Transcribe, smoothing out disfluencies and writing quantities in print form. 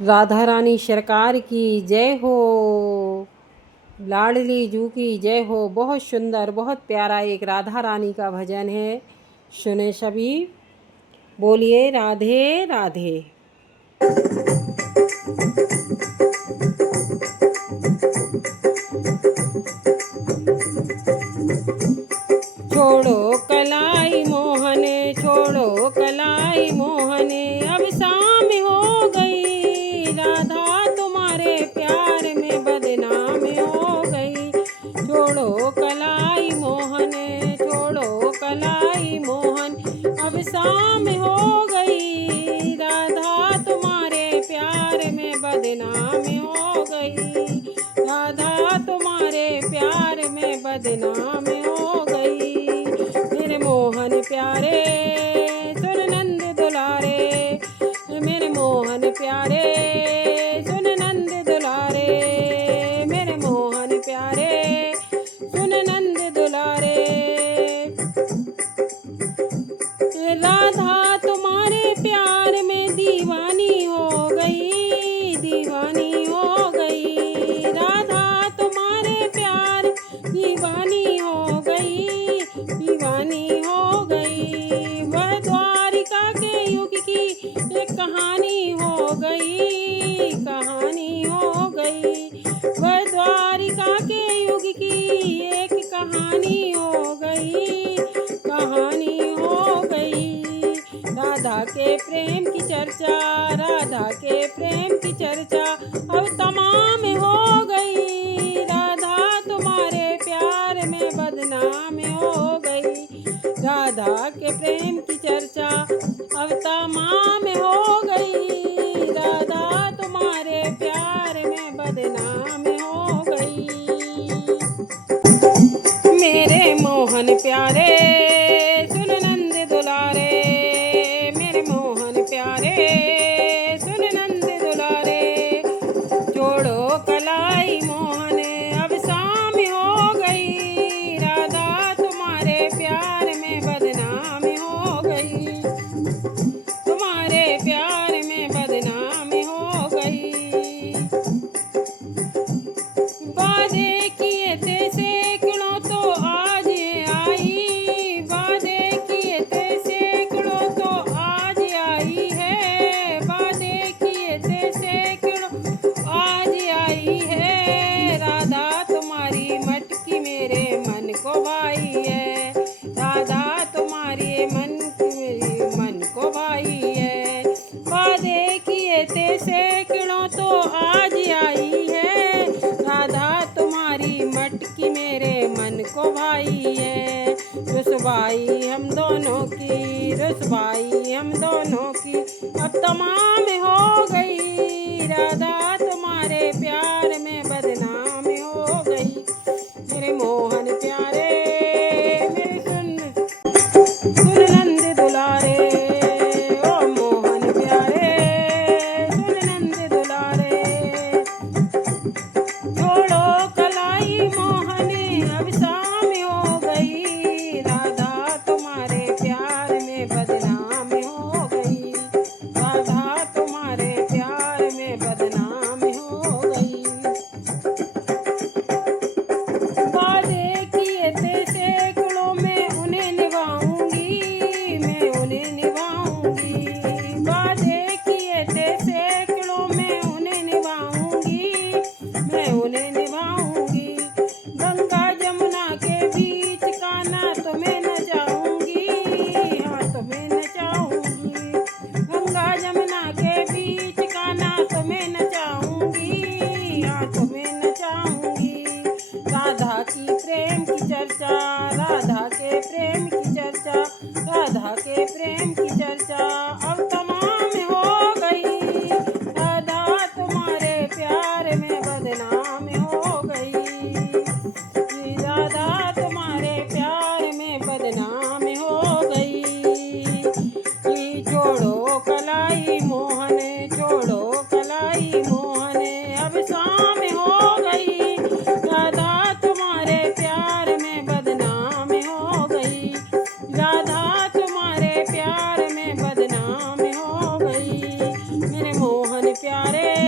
राधा रानी सरकार की जय हो। लाडली जू की जय हो। बहुत सुंदर, बहुत प्यारा एक राधा रानी का भजन है। सुने सभी, बोलिए राधे राधे। छोड़ो कलाई मोहने, छोड़ो कलाई मोहने, अब शाम हो गई। राधा तुम्हारे प्यार में बदनाम हो गई। छोड़ो कलाई मोहने, छोड़ो कलाई मोहन, अब शाम हो गई। राधा तुम्हारे प्यार में बदनाम हो गई। राधा तुम्हारे प्यार में बदनाम हो गई। मेरे मोहन प्यारे सुन नंद दुलारे, मेरे मोहन प्यारे सुन नंद दुलारे, मेरे मोहन प्यारे सुन नंद दुलारे। राधा तुम्हारे प्यार में दीवानी हो गई, दीवानी हो गई। राधा तुम्हारे प्यार दीवानी हो गई, दीवानी हो गई। वह द्वारिका के युग की एक कहानी हो गई, कहानी हो गई। वह द्वारिका के युग की एक कहानी हो गई, कहानी हो गई। राधा के प्रेम की चर्चा, राधा के प्रेम की चर्चा अब तमाम हो गई। राधा तुम्हारे प्यार में बदनाम हो गई। राधा के प्रेम की चर्चा अब तमाम हो गई। राधा तुम्हारे प्यार में बदनाम हो गई। मेरे मोहन प्यारे सुन नंद दुलारे, मेरे मोहन प्यारे सुन नंद दुलारे। छोड़ो कलाई मोहन, अब शाम हो गई। राधा तुम्हारे प्यार में बदनाम हो गई, तुम्हारे प्यार में बदनाम हो गई। वादे किए थे सैकड़ों तो आज आई, वादे किए थे सैकड़ों तो आज आई है। वादे किए थे सैकड़ों आज आई है। राधा तुम्हारी मटकी मेरे मन को भाई है। राधा तुम्हारी मन को भाई है। वादे किए थे सैकड़ों तो आज आई है। राधा तुम्हारी मटकी मेरे मन को भाई है। रुसवाई हम दोनों की, रुसवाई हम दोनों की अब तमाम हो गई। राधा तुम्हारे प्यार में बदनाम हो गई। मेरे मोहन प्यारे मेरे सुन नंद दुलारे, ओ मोहन प्यारे सुन नंद दुलारे। छोड़ो कलाई मोहने, अब शाम हो गई। राधा तुम्हारे प्यार में बदनाम हो गई। राधा प्यारे